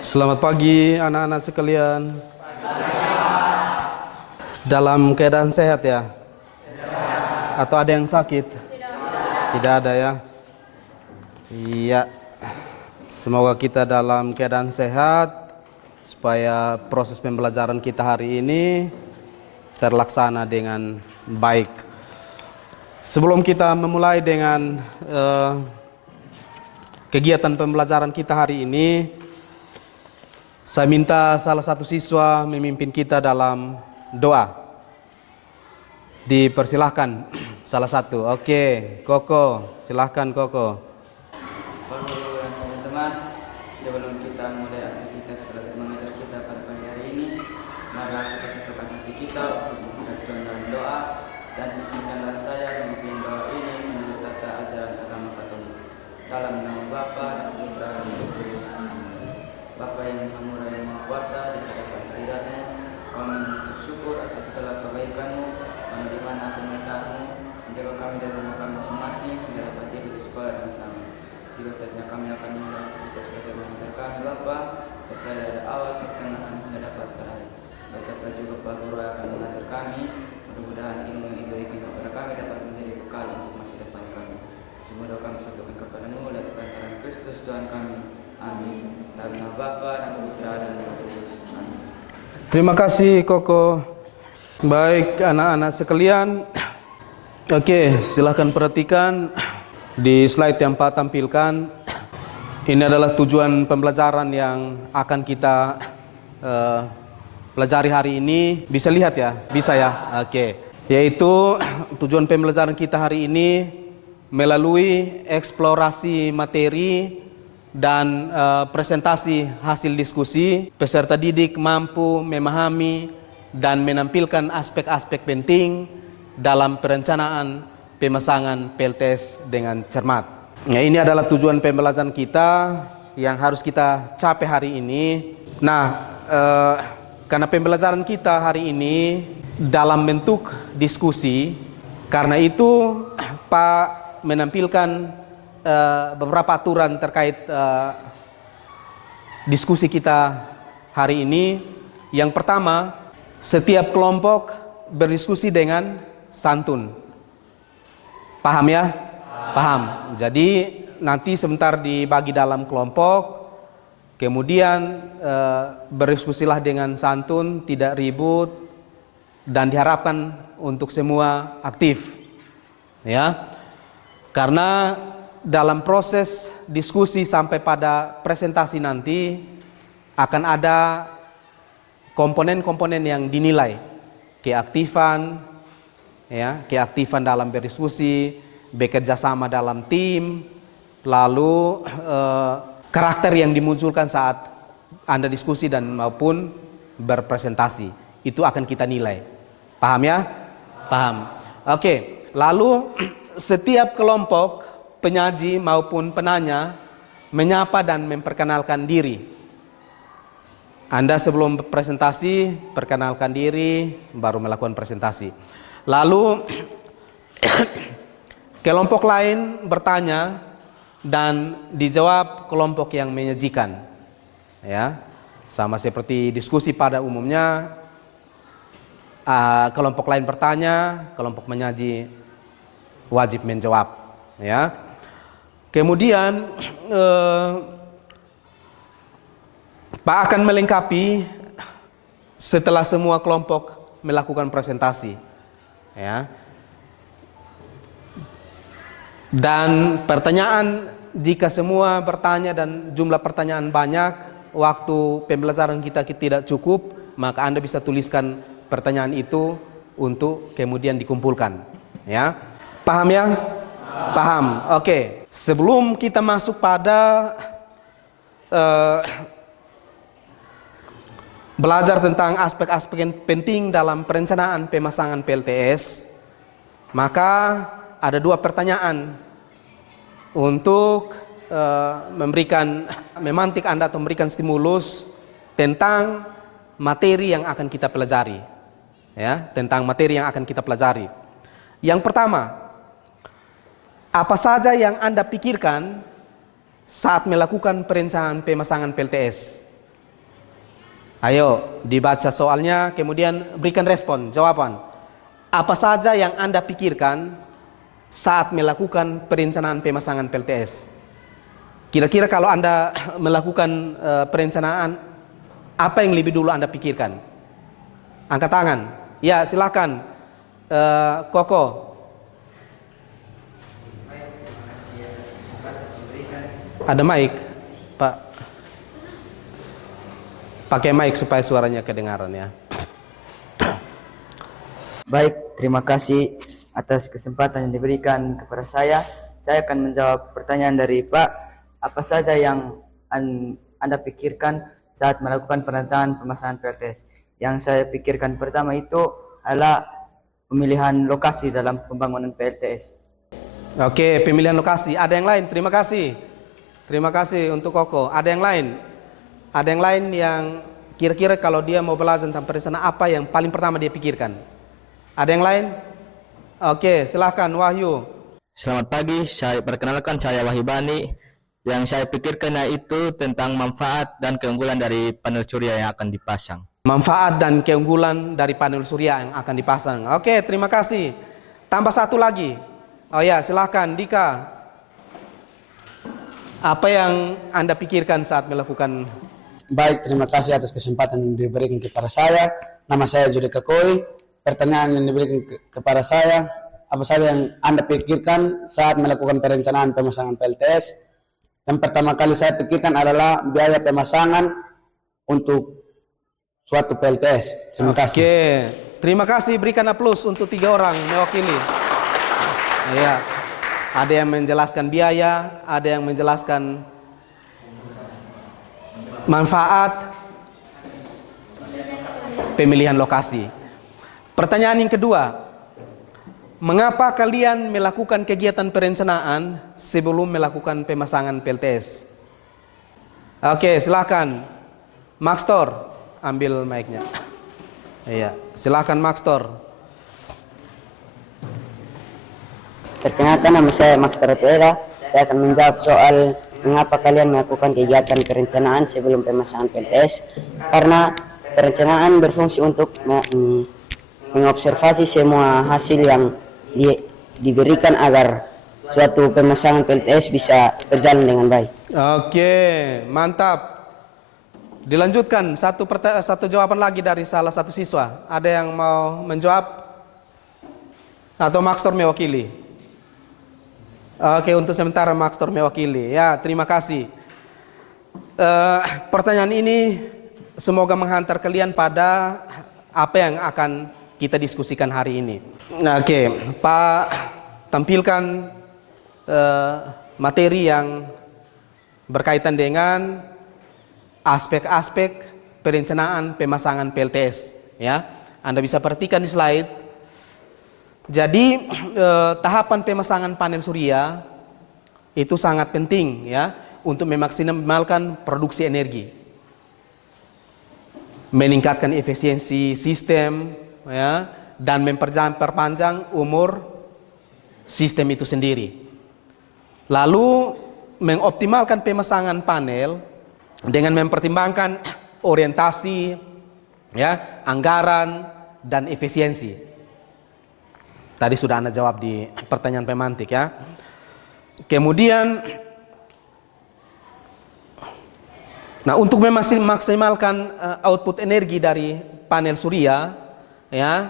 Selamat pagi anak-anak sekalian. Dalam keadaan sehat ya? Atau ada yang sakit? Tidak ada ya? Iya. Semoga kita dalam keadaan sehat supaya proses pembelajaran kita hari ini terlaksana dengan baik. Sebelum kita memulai dengan kegiatan pembelajaran kita hari ini, saya minta salah satu siswa memimpin kita dalam doa. Dipersilahkan salah satu. Oke, Koko, silahkan Koko. Bapak teman-teman, sebelum kita mulai aktivitas belajar mengajar kita pada pagi hari ini, marilah kita satukan hati kita untuk menghadap Tuhan dalam doa, dan izinkanlah saya memimpin doa ini menurut tata ajaran agama Katolik. Dalam nama Bapa dan Putra dan Roh Kudus. Bapa yang Maha Murah yang Maha Kuasa, di hadapan hadirat-Mu, kami mengucap syukur atas segala kebaikan-Mu, kami di mana pemerintahan-Mu, menjaga kami dari rumah kami masing-masing, hingga dapat tidur di sekolah dan selamat. Tiba saatnya kami akan memulai aktivitas belajar mengajar kami, Bapa, serta dari awal, pertengahan, hingga dapat berakhir. Berkatlah juga Pak Guru yang akan mengajar kami, mudah-mudahan ilmu yang diberikan kepada kami dapat menjadi bekal untuk masa depan kami. Semua doa kami satukan kepada-Mu lewat pantaran Kristus Tuhan kami. Amin. Dalam nama Bapa dan Putra dan Roh Kudus. Amin. Terima kasih Koko. Baik anak-anak sekalian. Oke, silahkan perhatikan di slide yang Pak tampilkan. Ini adalah tujuan pembelajaran yang akan kita pelajari hari ini. Bisa lihat ya? Bisa ya? Oke. Yaitu tujuan pembelajaran kita hari ini melalui eksplorasi materi dan presentasi hasil diskusi, peserta didik mampu memahami dan menampilkan aspek-aspek penting dalam perencanaan pemasangan PLTS dengan cermat. Nah, ini adalah tujuan pembelajaran kita yang harus kita capai hari ini. Nah, karena pembelajaran kita hari ini dalam bentuk diskusi, karena itu Pak menampilkan beberapa aturan terkait diskusi kita hari ini. Yang pertama, setiap kelompok berdiskusi dengan santun. Paham ya? Paham. Jadi nanti sebentar dibagi dalam kelompok, kemudian berdiskusilah dengan santun, tidak ribut, dan diharapkan untuk semua aktif. Ya. Karena dalam proses diskusi sampai pada presentasi nanti akan ada komponen-komponen yang dinilai, keaktifan, ya, keaktifan dalam berdiskusi, bekerja sama dalam tim, lalu karakter yang dimunculkan saat Anda diskusi dan maupun berpresentasi, itu akan kita nilai. Paham ya? Paham. Oke, lalu setiap kelompok penyaji maupun penanya menyapa dan memperkenalkan diri. Anda sebelum presentasi perkenalkan diri, baru melakukan presentasi. Lalu kelompok lain bertanya dan dijawab kelompok yang menyajikan. Ya, sama seperti diskusi pada umumnya. Kelompok lain bertanya, kelompok menyaji wajib menjawab. Ya. Kemudian Pak akan melengkapi setelah semua kelompok melakukan presentasi, ya. Dan pertanyaan, jika semua bertanya dan jumlah pertanyaan banyak, waktu pembelajaran kita tidak cukup, maka Anda bisa tuliskan pertanyaan itu untuk kemudian dikumpulkan, ya. Paham ya? Paham. Oke. Sebelum kita masuk pada belajar tentang aspek-aspek yang penting dalam perencanaan pemasangan PLTS, maka ada dua pertanyaan untuk memantik Anda atau memberikan stimulus tentang materi yang akan kita pelajari, ya, tentang materi yang akan kita pelajari. Yang pertama, apa saja yang Anda pikirkan saat melakukan perencanaan pemasangan PLTS? Ayo dibaca soalnya, kemudian berikan respon, jawaban. Apa saja yang Anda pikirkan saat melakukan perencanaan pemasangan PLTS? Kira-kira kalau Anda melakukan perencanaan, apa yang lebih dulu Anda pikirkan? Angkat tangan. Ya, silakan. Koko. Ada mic, Pak. Pakai mic supaya suaranya kedengaran ya. Baik, terima kasih atas kesempatan yang diberikan kepada saya. Saya akan menjawab pertanyaan dari Pak. Apa saja yang Anda pikirkan saat melakukan perencanaan pemasangan PLTS? Yang saya pikirkan pertama itu adalah pemilihan lokasi dalam pembangunan PLTS. Oke, pemilihan lokasi. Ada yang lain? Terima kasih. Terima kasih untuk Koko. Ada yang lain? Ada yang lain yang kira-kira kalau dia mau belajar tentang perencanaan, apa yang paling pertama dia pikirkan? Ada yang lain? Oke, silahkan Wahyu. Selamat pagi, saya perkenalkan, saya Wahyu Bani. Yang saya pikirkan itu tentang manfaat dan keunggulan dari panel surya yang akan dipasang. Manfaat dan keunggulan dari panel surya yang akan dipasang. Oke, terima kasih. Tambah satu lagi. Oh ya, silahkan Dika. Apa yang Anda pikirkan saat melakukan? Baik, terima kasih atas kesempatan yang diberikan kepada saya. Nama saya Judika Koi. Pertanyaan yang diberikan kepada saya, apa saja yang Anda pikirkan saat melakukan perencanaan pemasangan PLTS? Yang pertama kali saya pikirkan adalah biaya pemasangan untuk suatu PLTS. Terima kasih. Oke, terima kasih. Berikan aplaus untuk 3 orang mewakili. Ya, ada yang menjelaskan biaya, ada yang menjelaskan manfaat, pemilihan lokasi. Pertanyaan yang kedua, mengapa kalian melakukan kegiatan perencanaan sebelum melakukan pemasangan PLTS? Oke, silakan Maxtor, ambil mic-nya. Iya, silakan Maxtor. Perkenalkan, nama saya Max Tarotera. Saya akan menjawab soal mengapa kalian melakukan kegiatan perencanaan sebelum pemasangan PLTS. Karena perencanaan berfungsi untuk mengobservasi semua hasil yang diberikan agar suatu pemasangan PLTS bisa berjalan dengan baik. Oke, mantap. Dilanjutkan satu jawaban lagi dari salah satu siswa. Ada yang mau menjawab? Atau Maxtor mewakili? Oke, untuk sementara Maxtor mewakili. Ya, terima kasih. Pertanyaan ini semoga menghantar kalian pada apa yang akan kita diskusikan hari ini. Oke, Pak tampilkan materi yang berkaitan dengan aspek-aspek perencanaan pemasangan PLTS. Ya, Anda bisa perhatikan di slide. Jadi tahapan pemasangan panel surya itu sangat penting ya untuk memaksimalkan produksi energi, meningkatkan efisiensi sistem ya, dan memperpanjang umur sistem itu sendiri. Lalu mengoptimalkan pemasangan panel dengan mempertimbangkan orientasi ya, anggaran dan efisiensi. Tadi sudah Anda jawab di pertanyaan pemantik ya. Kemudian untuk memaksimalkan output energi dari panel surya ya,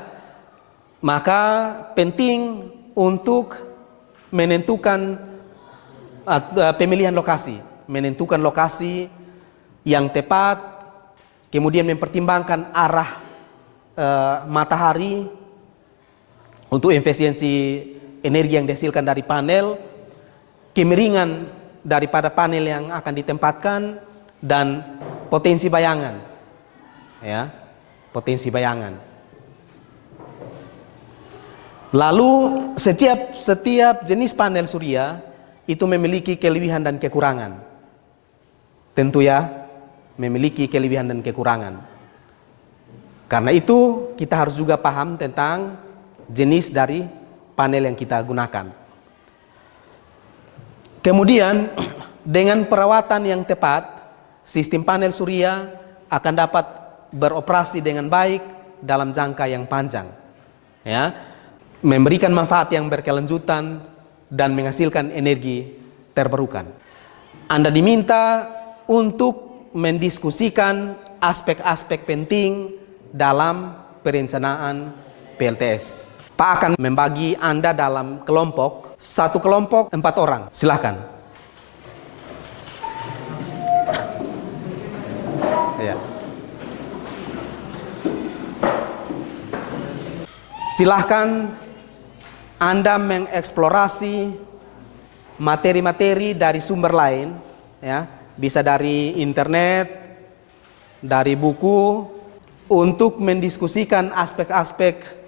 maka penting untuk menentukan pemilihan lokasi, menentukan lokasi yang tepat, kemudian mempertimbangkan arah matahari untuk efisiensi energi yang dihasilkan dari panel, kemiringan daripada panel yang akan ditempatkan, dan potensi bayangan ya, potensi bayangan. Lalu setiap jenis panel surya itu memiliki kelebihan dan kekurangan. Tentu ya, memiliki kelebihan dan kekurangan. Karena itu kita harus juga paham tentang jenis dari panel yang kita gunakan. Kemudian dengan perawatan yang tepat, sistem panel surya akan dapat beroperasi dengan baik dalam jangka yang panjang, ya, memberikan manfaat yang berkelanjutan dan menghasilkan energi terbarukan. Anda diminta untuk mendiskusikan aspek-aspek penting dalam perencanaan PLTS. Pak akan membagi Anda dalam kelompok, satu kelompok 4 orang. Silahkan. Ya. Silahkan Anda mengeksplorasi materi-materi dari sumber lain, ya, bisa dari internet, dari buku, untuk mendiskusikan aspek-aspek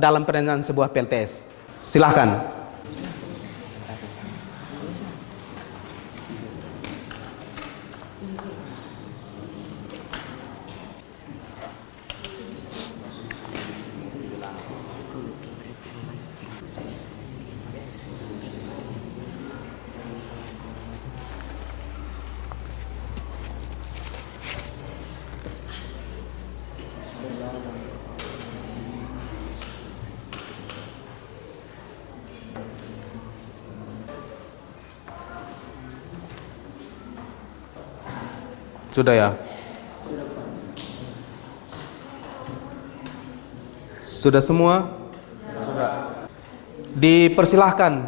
dalam perencanaan sebuah PLTS. Silahkan. Sudah ya? Sudah semua? Sudah. Dipersilahkan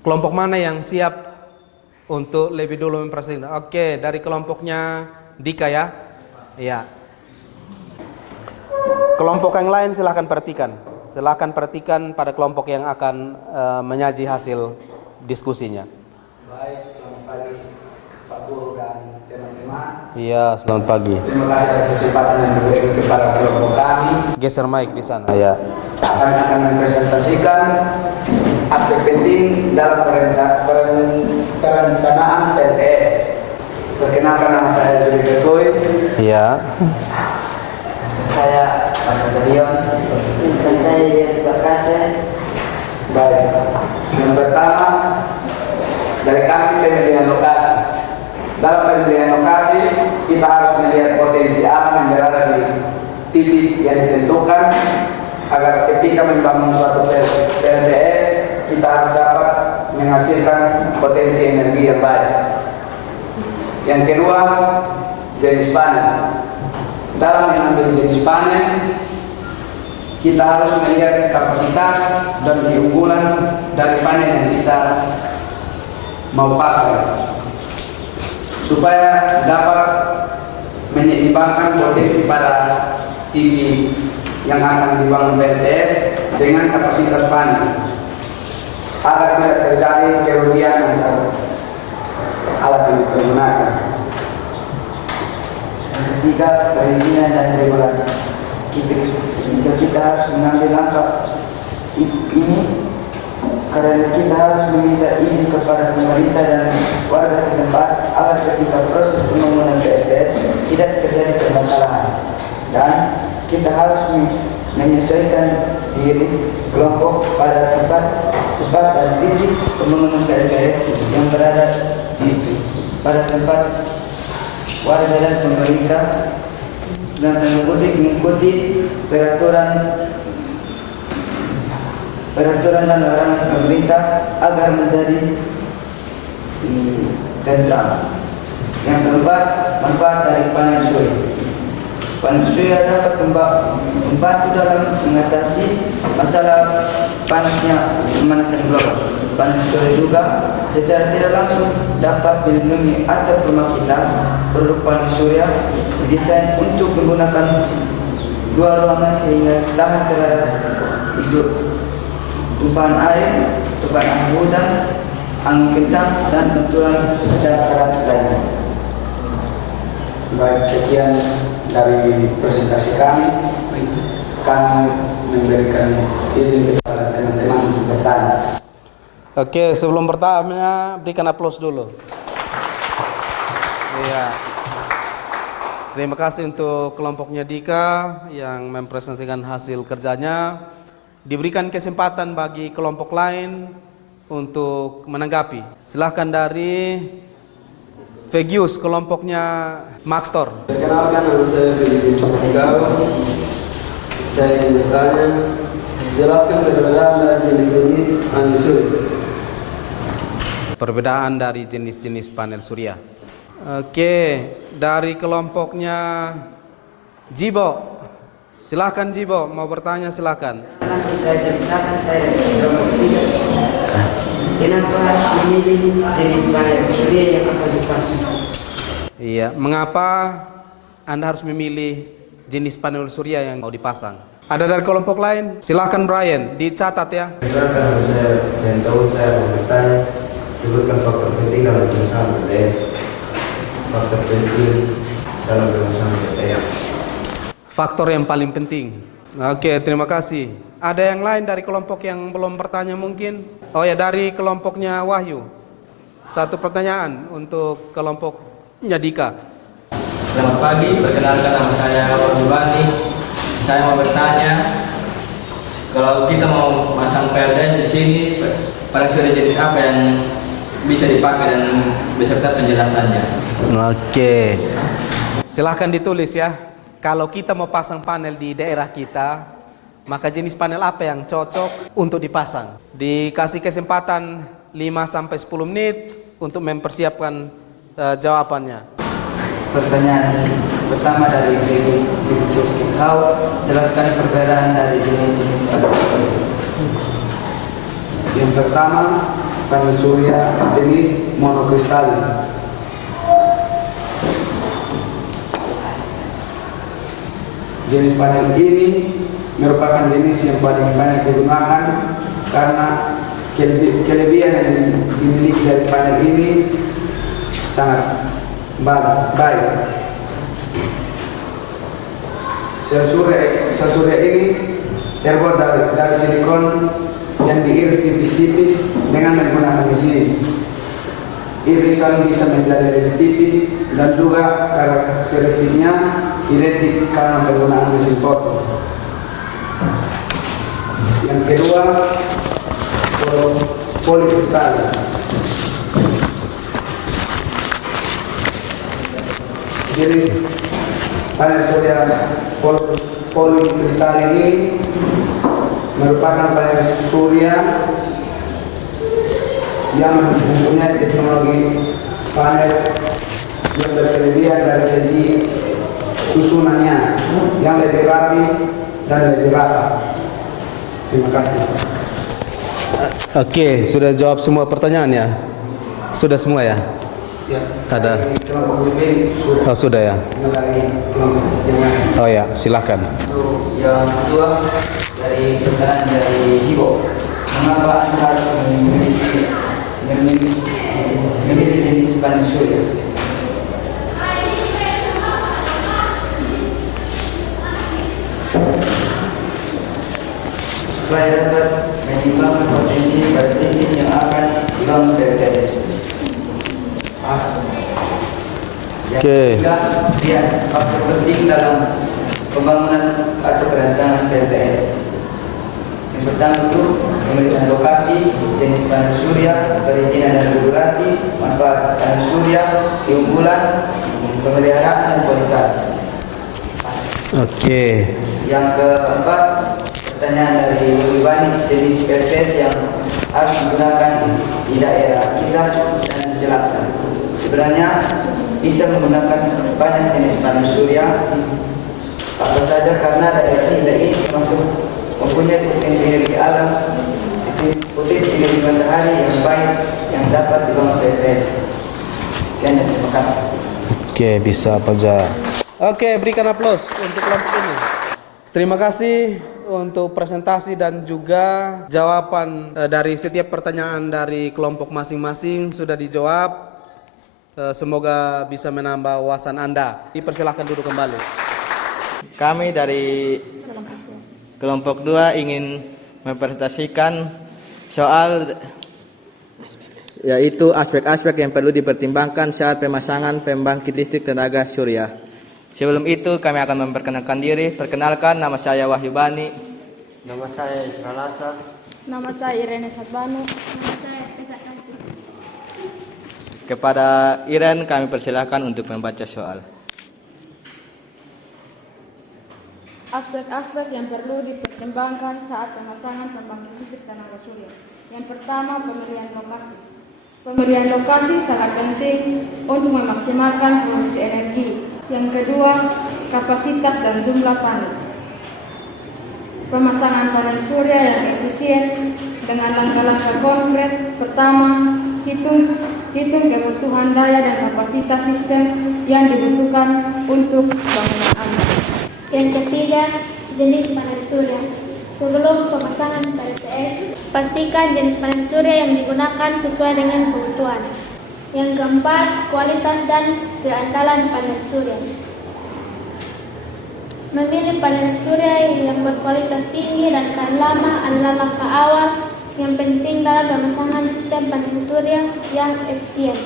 kelompok mana yang siap untuk lebih dulu mempresentasikan. Oke, dari kelompoknya Dika ya. Iya. Kelompok yang lain silahkan perhatikan. Silahkan perhatikan pada kelompok yang akan menyaji hasil diskusinya. Baik, selamat pagi Pak Guru dan teman-teman. Iya, selamat pagi. Terima kasih atas kesempatan yang diberikan kepada kelompok kami. Geser mic di sana ya. Kami akan mempresentasikan aspek penting dalam perencanaan PLTS. Perkenalkan, nama saya Jody Kekoy. Iya. Saya Pak Darion. Dan saya Yerika Kase. Baik. Yang pertama, dari kami pemilihan lokasi. Dalam pemilihan lokasi, kita harus melihat potensi alam yang berada di titik yang ditentukan agar ketika membangun suatu PLTS, kita harus dapat menghasilkan potensi energi yang baik. Yang kedua, jenis panen. Dalam mengambil jenis panen, kita harus melihat kapasitas dan keunggulan dari panen yang kita mau pakai, supaya dapat menyeimbangkan potensi pada titik yang akan dibangun PLTS dengan kapasitas panen, agar tidak terjadi kerugian antara alat yang digunakan. Yang ketiga, perizinan dan regulasi. Kita harus mengambil langkah ini karena kita harus meminta izin kepada pemerintah dan warga setempat agar ketika proses pembangunan PLTS tidak terjadi permasalahan, dan kita harus menyesuaikan diri kelompok pada tempat dan titik pembangunan PLTS yang berada pada tempat warga dan pemerintah, dan mengikuti peraturan dan larangan pemerintah agar menjadi tentram. Yang keempat, manfaat dari panen surya. Panen surya dapat membantu dalam mengatasi masalah panasnya pemanasan global. Panen surya juga secara tidak langsung dapat melindungi atap rumah kita. Produk panen surya didesain untuk menggunakan dua ruangan sehingga tahan terhadap tumpahan air hujan, angin kencang, dan benturan dan keras lainnya. Baik, sekian dari presentasi kami. Kami memberikan izin kepada teman-teman untuk bertanya. Oke, sebelum bertanya berikan aplaus dulu. Iya. Terima kasih untuk kelompoknya Dika yang mempresentasikan hasil kerjanya. Diberikan kesempatan bagi kelompok lain untuk menanggapi. Silahkan dari Vegius, kelompoknya Maxtor. Perkenalkan, nama saya Felipe Santiago. Saya ingin bertanya, jelaskan perbedaan dari jenis-jenis panel surya. Perbedaan dari jenis-jenis panel surya. Oke, dari kelompoknya Jibo. Silakan Jibo, mau bertanya silakan. Langsung saya ceritakan, saya kenapa memilih jenis panel surya yang akan dipasang? Iya, mengapa Anda harus memilih jenis panel surya yang mau dipasang? Ada dari kelompok lain? Silakan Brian, dicatat ya. Karena saya ingin tahu, saya mau bertanya, sebutkan faktor penting dalam pemasangan PTS. Faktor penting dalam pemasangan PTS. Faktor yang paling penting. Oke, terima kasih. Ada yang lain dari kelompok yang belum bertanya mungkin? Oh ya, dari kelompoknya Wahyu. Satu pertanyaan untuk kelompoknya Dika. Selamat pagi, perkenalkan nama saya Wahyu Bani. Saya mau bertanya, kalau kita mau masang PLN di sini, panel surya jenis apa yang bisa dipakai dan beserta penjelasannya? Oke, silahkan ditulis ya. Kalau kita mau pasang panel di daerah kita, maka jenis panel apa yang cocok untuk dipasang? Dikasih kesempatan 5-10 menit untuk mempersiapkan jawabannya. Pertanyaan pertama dari Vinicius Kikau, jelaskan perbedaan dari jenis-jenis panel surya. Yang pertama, panel surya jenis monokristalin. Jenis panel ini merupakan jenis yang paling banyak digunakan karena kelebihan yang dimiliki dari panel ini sangat baik. Sel surya ini terbuat dari silikon yang diiris tipis-tipis dengan menggunakan mesin. Irisan bisa menjadi lebih tipis dan juga karakteristiknya identik karena penggunaan mesin potong. Yang kedua, polikristal. Jenis panel surya polikristal ini merupakan panel surya yang mempunyai teknologi panel yang berkelebihan dari segi susunannya yang lebih rapi dan lebih rata. Terima kasih. Oke, sudah jawab semua pertanyaan ya? Sudah semua ya? Ya, Ada. dari kelompok JV sudah. Oh, sudah ya? Dari kelompok yang lain. Oh ya, silakan. Untuk yang kedua dari pertanyaan dari Jibo, mengapa Anda harus memilih jenis panel surya? Supaya dapat menimbang potensi titik yang akan dibangun PLTS. Yang Oke. ketiga, dia faktor penting dalam pembangunan atau perancangan PLTS. Yang pertama itu pemilihan lokasi, jenis panel surya, perizinan dan regulasi, manfaat panel surya, keunggulan, pemeliharaan dan kualitas. Oke. Yang keempat, pertanyaan dari Wibani, jenis PLTS yang harus digunakan di daerah kita dan dijelaskan. Sebenarnya bisa menggunakan banyak jenis panel surya, apa saja karena daerah kita ini termasuk mempunyai potensi energi alam, potensi energi matahari yang baik yang dapat dibangun PLTS. Sekian dan terima kasih. Oke, bisa apa aja. Oke, berikan aplaus untuk kelompok ini. Terima kasih untuk presentasi dan juga jawaban dari setiap pertanyaan dari kelompok masing-masing sudah dijawab. Semoga bisa menambah wawasan Anda. Dipersilahkan duduk kembali. Kami dari kelompok 2 ingin mempresentasikan soal yaitu aspek-aspek yang perlu dipertimbangkan saat pemasangan pembangkit listrik tenaga surya. Sebelum itu kami akan memperkenalkan diri. Perkenalkan, nama saya Wahyu Bani. Nama saya Ismail Asad. Nama saya Irene Satbanu. Nama saya Tessa Kasih. Kepada Iren kami persilahkan untuk membaca soal. Aspek-aspek yang perlu dipertimbangkan saat pemasangan pembangkit listrik tenaga surya. Yang pertama, pemilihan lokasi. Pemilihan lokasi sangat penting untuk memaksimalkan produksi energi. Yang kedua, kapasitas dan jumlah panel. Pemasangan panel surya yang efisien dengan langkah-langkah konkret. Pertama, hitung kebutuhan daya dan kapasitas sistem yang dibutuhkan untuk bangunan Anda. Yang ketiga, jenis panel surya. Sebelum pemasangan PLTS, pastikan jenis panel surya yang digunakan sesuai dengan kebutuhan. Yang keempat, kualitas dan keandalan panel surya. Memilih panel surya yang berkualitas tinggi dan tahan lama adalah langkah awal yang penting dalam pemasangan sistem panel surya yang efisien.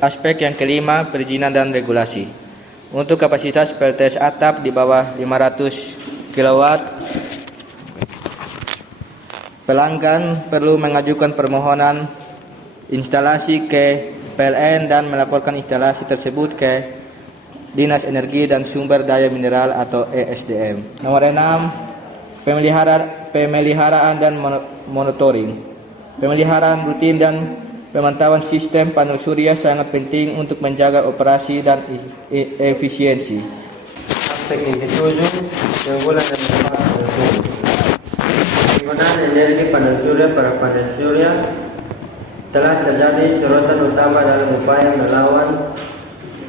Aspek yang kelima, perizinan dan regulasi. Untuk kapasitas PLTS atap di bawah 500 kW, pelanggan perlu mengajukan permohonan instalasi ke PLN dan melaporkan instalasi tersebut ke Dinas Energi dan Sumber Daya Mineral atau ESDM. Nomor 6, pemeliharaan dan monitoring. Pemeliharaan rutin dan pemantauan sistem panel surya sangat penting untuk menjaga operasi dan efisiensi. Aspek yang ketujuh, keunggulan dan manfaat panel surya. Penggunaan energi panel surya para panel surya telah terjadi sorotan utama dalam upaya melawan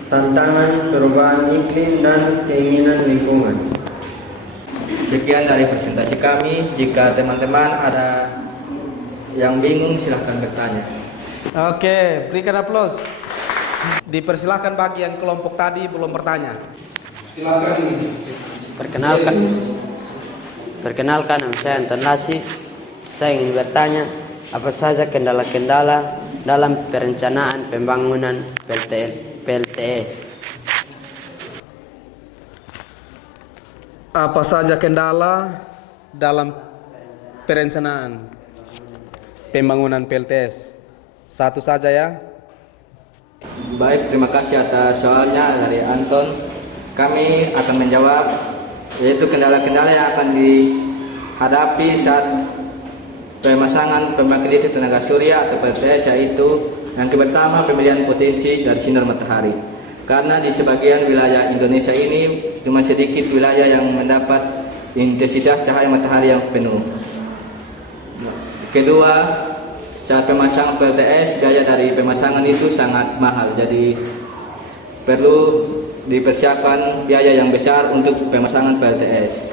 tantangan perubahan iklim dan keinginan lingkungan. Sekian dari presentasi kami. Jika teman-teman ada yang bingung, silahkan bertanya. Oke, berikan aplaus. Dipersilahkan bagi yang kelompok tadi belum bertanya. Silakan. Perkenalkan, nama saya Anton Lasi. Saya ingin bertanya, apa saja kendala-kendala dalam perencanaan pembangunan PLTS? Apa saja kendala dalam perencanaan pembangunan PLTS? Satu saja ya. Baik, terima kasih atas soalnya dari Anton. Kami akan menjawab, yaitu kendala-kendala yang akan dihadapi saat pemasangan pembangkit listrik tenaga surya atau PLTS, yaitu yang pertama, pemilihan potensi dari sinar matahari. Karena di sebagian wilayah Indonesia ini cuma sedikit wilayah yang mendapat intensitas cahaya matahari yang penuh. Kedua, saat pemasangan PLTS, biaya dari pemasangan itu sangat mahal. Jadi perlu dipersiapkan biaya yang besar untuk pemasangan PLTS.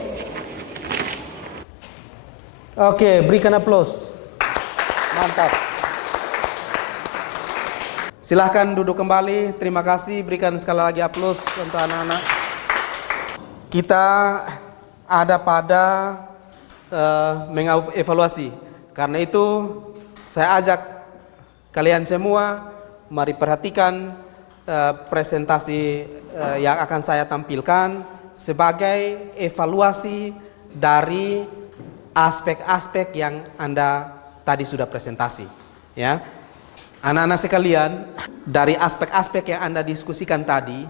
Oke, berikan aplaus. Mantap. Silahkan duduk kembali. Terima kasih. Berikan sekali lagi aplaus untuk anak-anak. Kita ada pada mengevaluasi. Karena itu saya ajak kalian semua, mari perhatikan presentasi yang akan saya tampilkan sebagai evaluasi dari aspek-aspek yang Anda tadi sudah presentasi. Ya, anak-anak sekalian, dari aspek-aspek yang Anda diskusikan tadi,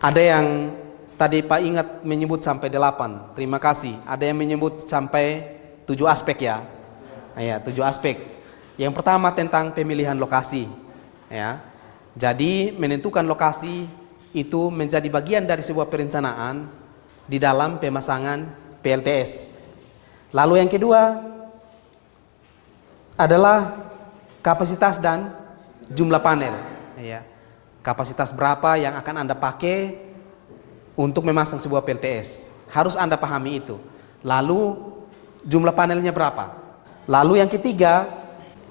ada yang tadi Pak Ingat menyebut sampai 8. Terima kasih. Ada yang menyebut sampai 7 aspek ya. Ya, 7 aspek. Yang pertama tentang pemilihan lokasi. Ya. Jadi menentukan lokasi itu menjadi bagian dari sebuah perencanaan di dalam pemasangan PLTS. Lalu yang kedua adalah kapasitas dan jumlah panel. Ya. Kapasitas berapa yang akan Anda pakai untuk memasang sebuah PLTS. Harus Anda pahami itu. Lalu jumlah panelnya berapa? Lalu yang ketiga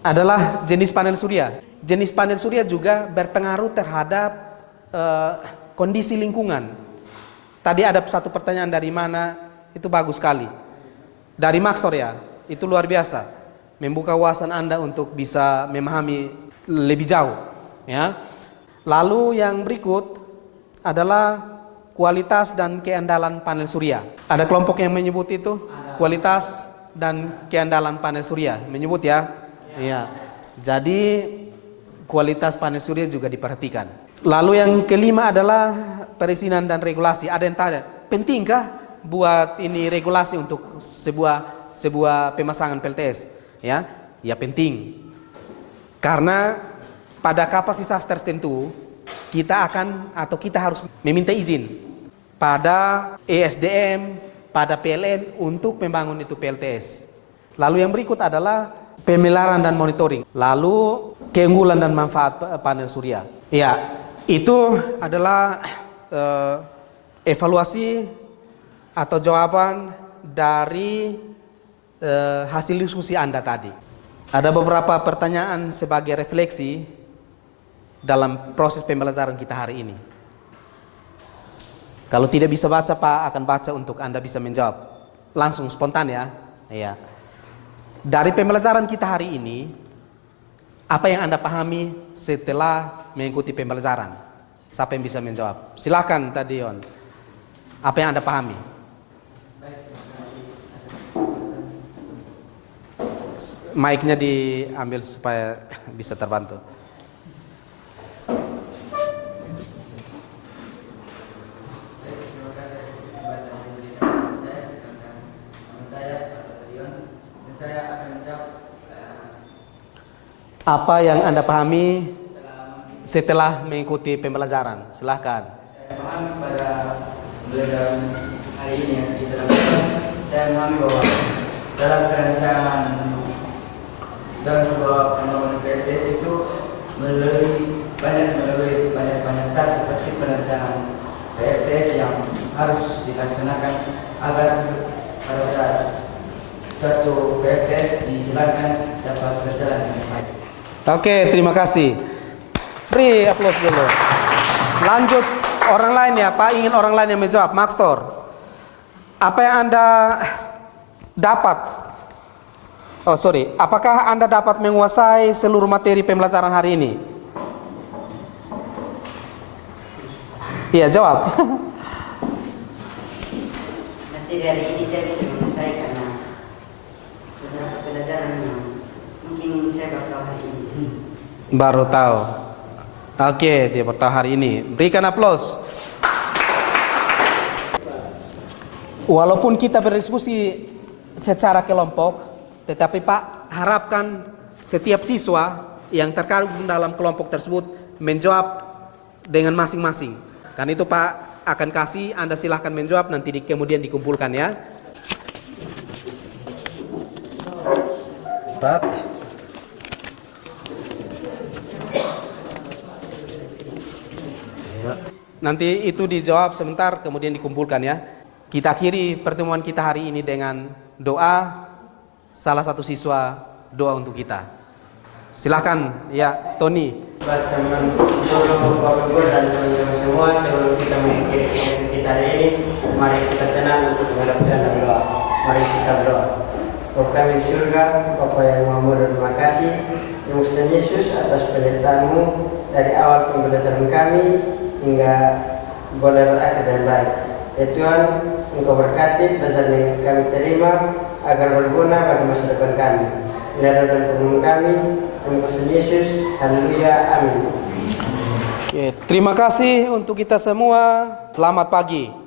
adalah jenis panel surya. Jenis panel surya juga berpengaruh terhadap kondisi lingkungan. Tadi ada satu pertanyaan dari mana, itu bagus sekali. Dari Maxtor ya, itu luar biasa. Membuka wawasan Anda untuk bisa memahami lebih jauh. Ya. Lalu yang berikut adalah kualitas dan keandalan panel surya. Ada kelompok yang menyebut itu, kualitas dan keandalan panel surya, menyebut ya. Iya. Jadi kualitas panel surya juga diperhatikan. Lalu yang kelima adalah perizinan dan regulasi. Ada yang tanya, pentingkah buat ini regulasi untuk sebuah pemasangan PLTS? Ya penting. Karena pada kapasitas tertentu kita harus meminta izin pada ESDM, pada PLN untuk membangun itu PLTS. Lalu yang berikut adalah pemeliharaan dan monitoring. Lalu keunggulan dan manfaat panel surya. Ya, itu adalah evaluasi atau jawaban dari hasil diskusi Anda tadi. Ada beberapa pertanyaan sebagai refleksi dalam proses pembelajaran kita hari ini. Kalau tidak bisa baca, Pak akan baca untuk Anda bisa menjawab. Langsung spontan ya. Iya. Dari pembelajaran kita hari ini, apa yang Anda pahami setelah mengikuti pembelajaran? Siapa yang bisa menjawab? Silakan tadi Yon. Apa yang Anda pahami? Mic-nya diambil supaya bisa terbantu. Apa yang Anda pahami setelah mengikuti pembelajaran? Silahkan. Saya pahami pada pembelajaran hari ini yang kita lakukan, saya memahami bahwa dalam perencanaan dalam sebuah pembangunan PLTS itu melalui banyak tahap seperti perencanaan PLTS yang harus dilaksanakan agar pada saat suatu PLTS dijalankan dapat berjalan dengan baik. Oke, terima kasih. Beri aplaus dulu. Lanjut orang lain ya, Pak. Ingin orang lain yang menjawab. Makstor, apa yang Anda dapat? Apakah Anda dapat menguasai seluruh materi pembelajaran hari ini? Iya, jawab. Materi hari ini saya bisa menguasai karena beberapa pelajaran yang mungkin saya baru tahu hari ini. Baru tahu. Oke, dia baru tahu hari ini. Berikan aplaus. Walaupun kita berdiskusi secara kelompok, tetapi Pak harapkan setiap siswa yang tergabung dalam kelompok tersebut menjawab dengan masing-masing. Karena itu Pak akan kasih, Anda silahkan menjawab, nanti kemudian dikumpulkan ya. 4. Nanti itu dijawab sebentar, kemudian dikumpulkan ya. Kita akhiri pertemuan kita hari ini dengan doa. Salah satu siswa doa untuk kita. Silakan ya, Tony. Buat teman-teman dan teman-teman semua, sebelum kita mengakhiri kita hari ini, mari kita tenang untuk menghadap dan berdoa. Mari kita berdoa. Bapa kami di surga, Bapa yang Maha Mulia, terima kasih yang Tuhan Yesus atas penyertaan-Mu dari awal pembelajaran kami hingga boleh berakhir dengan baik. Ya Tuhan, Engkau berkati pelajaran yang kami terima agar berguna bagi masa depan kami. Ini adalah permohonan kami, Tuhan Yesus, haleluya, amin. Oke, terima kasih untuk kita semua. Selamat pagi.